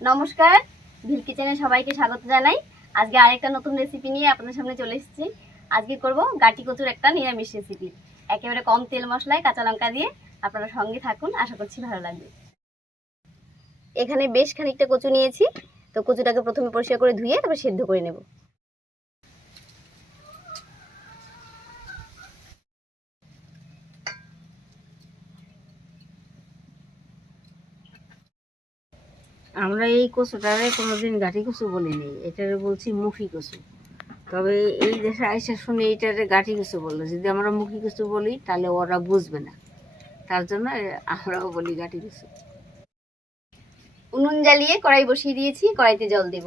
নমস্কার, ভিল কিচেনে সবাইকে স্বাগত জানাই। আজকে আরেকটা নতুন রেসিপি নিয়ে আপনাদের সামনে চলে এসেছি। আজকে করব গাটি কচুর একটা নিরামিষ রেসিপি একেবারে কম তেল মশলায় কাঁচা লঙ্কা দিয়ে আপনারা সঙ্গে থাকুন, আশা করছি ভালো লাগবে। এখানে বেশ খানিকটা কচু নিয়েছি। তো কচুটাকে প্রথমে পরিষ্কার করে ধুয়ে তারপর সেদ্ধ করে নেব। আমরা এই কচুটারে কোনোদিন গাঠি কচু বলি বলিনি, এটারে বলছি মুখি কচু। তবে এই দেশে আইসা শুনে এইটারে গাঠি কচু বলল, যদি আমরা মুখি কচু বলি, তাহলে ওরা বুঝবে না। তার জন্য আমরাও বলি গাঠি কচু। উনুন জ্বালিয়ে কড়াই বসিয়ে দিয়েছি, কড়াইতে জল দেব।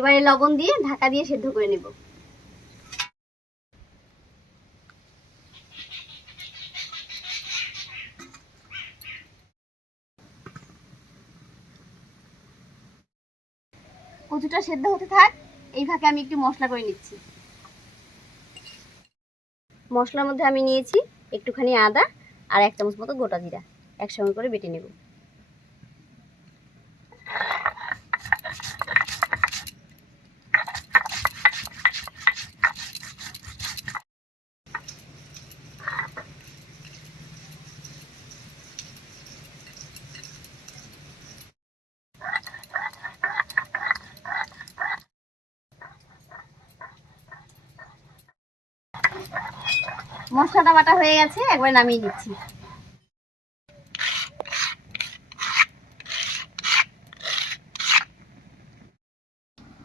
এবারে লবণ দিয়ে ঢাকা দিয়ে সেদ্ধ করে নেব। কচুটা সেদ্ধ হতে থাক, এই ফাঁকে আমি একটু মশলা করে নিচ্ছি। মশলার মধ্যে আমি নিয়েছি একটুখানি আদা আর এক চামচ মতো গোটা জিরা, একসঙ্গে করে বেটে নেব। মশলাটা বাটা হয়ে গেছে, একবার নামিয়ে দিচ্ছি।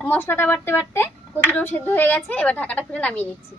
মশলাটা বাড়তে বাড়তে কচুটাও সেদ্ধ হয়ে গেছে, এবার ঢাকাটা খুলে নামিয়ে নিচ্ছি।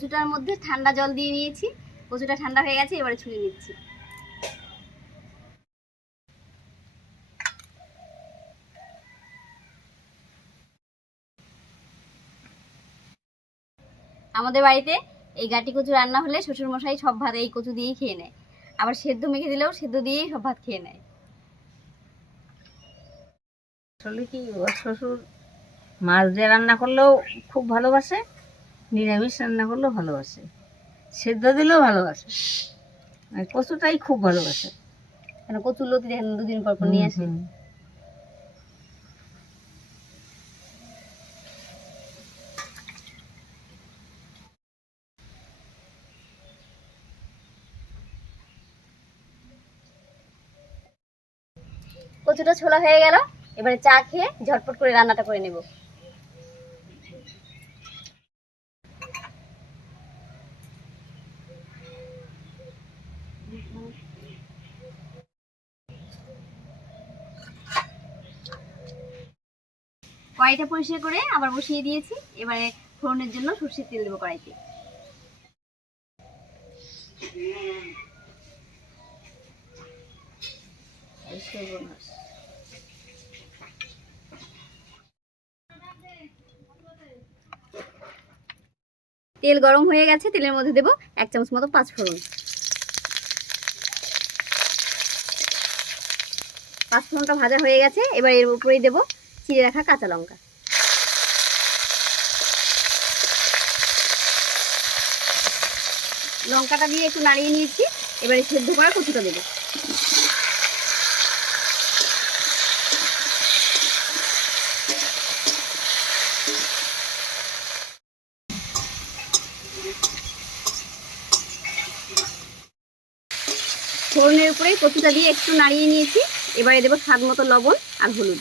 কচুটার মধ্যে ঠান্ডা জল দিয়ে নিয়েছি। কচুটা ঠান্ডা হয়ে গেছে, এবারে ছুঁড়ে নিচ্ছি। আমাদের বাড়িতে এই গাটি কচু রান্না হলে শ্বশুর মশাই সব ভাত এই কচু দিয়েই খেয়ে নেয়। আবার সেদ্ধ মেখে দিলেও সেদ্ধ দিয়েই সব ভাত খেয়ে নেয়। আসলে কি শ্বশুর মাছ দিয়ে রান্না করলেও খুব ভালোবাসে। নিরামিষ রান্না করলেও ভালোবাসে। সেদ্ধ দিলেও ভালোবাসে। আর কচুটাই খুব ভালোবাসে। কেন কচুর লতি দেখেন দুদিন পর পর নিয়ে আসে। কচুটা ছোলা হয়ে গেল। এবারে চা খেয়ে ঝটপট করে রান্নাটা করে নেব। কড়াইটা পরিষ্কার করে আবার বসিয়ে দিয়েছি। এবারে ফোড়নের জন্য সর্ষের তেল দেবো কড়াইতে। তেল গরম হয়ে গেছে, তেলের মধ্যে দেবো এক চামচ মতো পাঁচ ফোড়ন পাঁচ ফোড়নটা ভাজা হয়ে গেছে, এবার এর উপরেই দেবো চিড়ে রাখা কাঁচা লঙ্কা। লঙ্কাটা দিয়ে একটু নাড়িয়ে নিয়েছি, এবারে সেদ্ধ করা কচুটা দেবো। ফোড়নের উপরে কচুটা দিয়ে একটু নাড়িয়ে নিয়েছি, এবারে দেবো স্বাদ মতো লবণ আর হলুদ।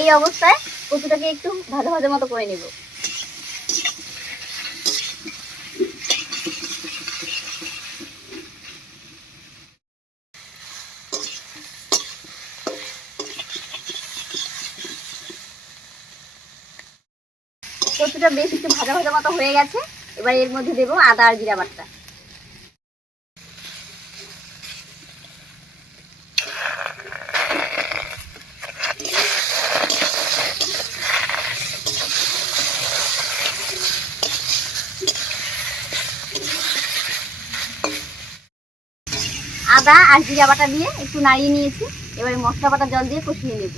এই অবস্থায় কচুটাকে একটু ভাজা ভাজা মতো করে নিব। কচুটা বেশ একটু ভাজা ভাজা মতো হয়ে গেছে। এবার এর মধ্যে দেবো আদা আর জিরা বাটা। আদা আর জিরা বাটা দিয়ে একটু নাড়িয়ে নিয়েছি। এবার মশলা বাটা জল দিয়ে কষিয়ে নেব।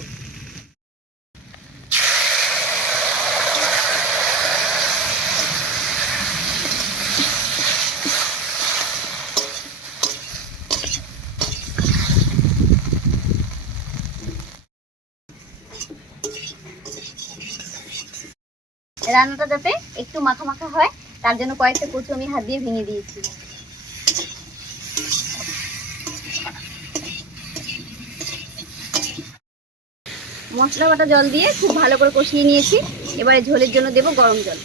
রান্নাটা যাতে একটু মাখা মাখা হয়, তার জন্য কয়েকটা কচু আমি হাত দিয়ে ভেঙে দিয়েছি। মশলা বাটা জল দিয়ে খুব ভালো করে কষিয়ে নিয়েছি। এবারে ঝোলের জন্য দেব গরম জল।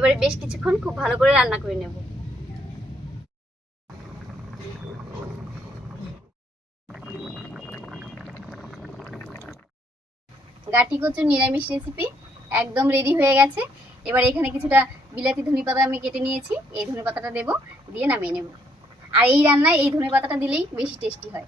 এবারে বেশ কিছুক্ষণ খুব ভালো করে রান্না করে নেব। গাটি কচুর নিরামিষ রেসিপি একদম রেডি হয়ে গেছে। এবার এখানে কিছুটা বিলাতি ধনে পাতা আমি কেটে নিয়েছি, এই ধনে পাতাটা দেবো, দিয়ে নামিয়ে নেব। আর এই রান্নায় এই ধনে পাতাটা দিলেই বেশি টেস্টি হয়।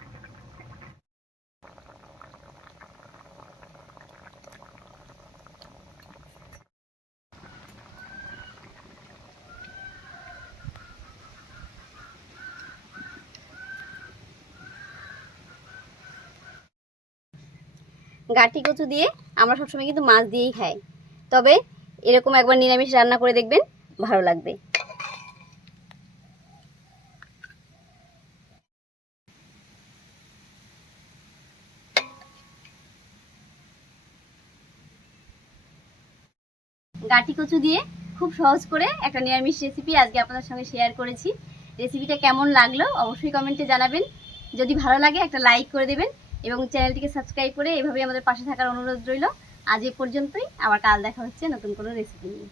গাটি কচু দিয়ে আমরা সবসময় কিন্তু মাছ দিয়েই খাই। তবে এরকম একবার নিরামিষ রান্না করে দেখবেন, ভালো লাগবে। গাটি কচু দিয়ে খুব সহজ করে একটা নিরামিষ রেসিপি আজকে আপনাদের সঙ্গে শেয়ার করেছি। রেসিপিটা কেমন লাগল অবশ্যই কমেন্টে জানাবেন। যদি ভালো লাগে একটা লাইক করে দেবেন। এবং চ্যানেলটিকে সাবস্ক্রাইব করে এভাবেই আমাদের পাশে থাকার অনুরোধ রইল। আজ এ পর্যন্তই। আবার কাল দেখা হচ্ছে নতুন কোনো রেসিপি নিয়ে।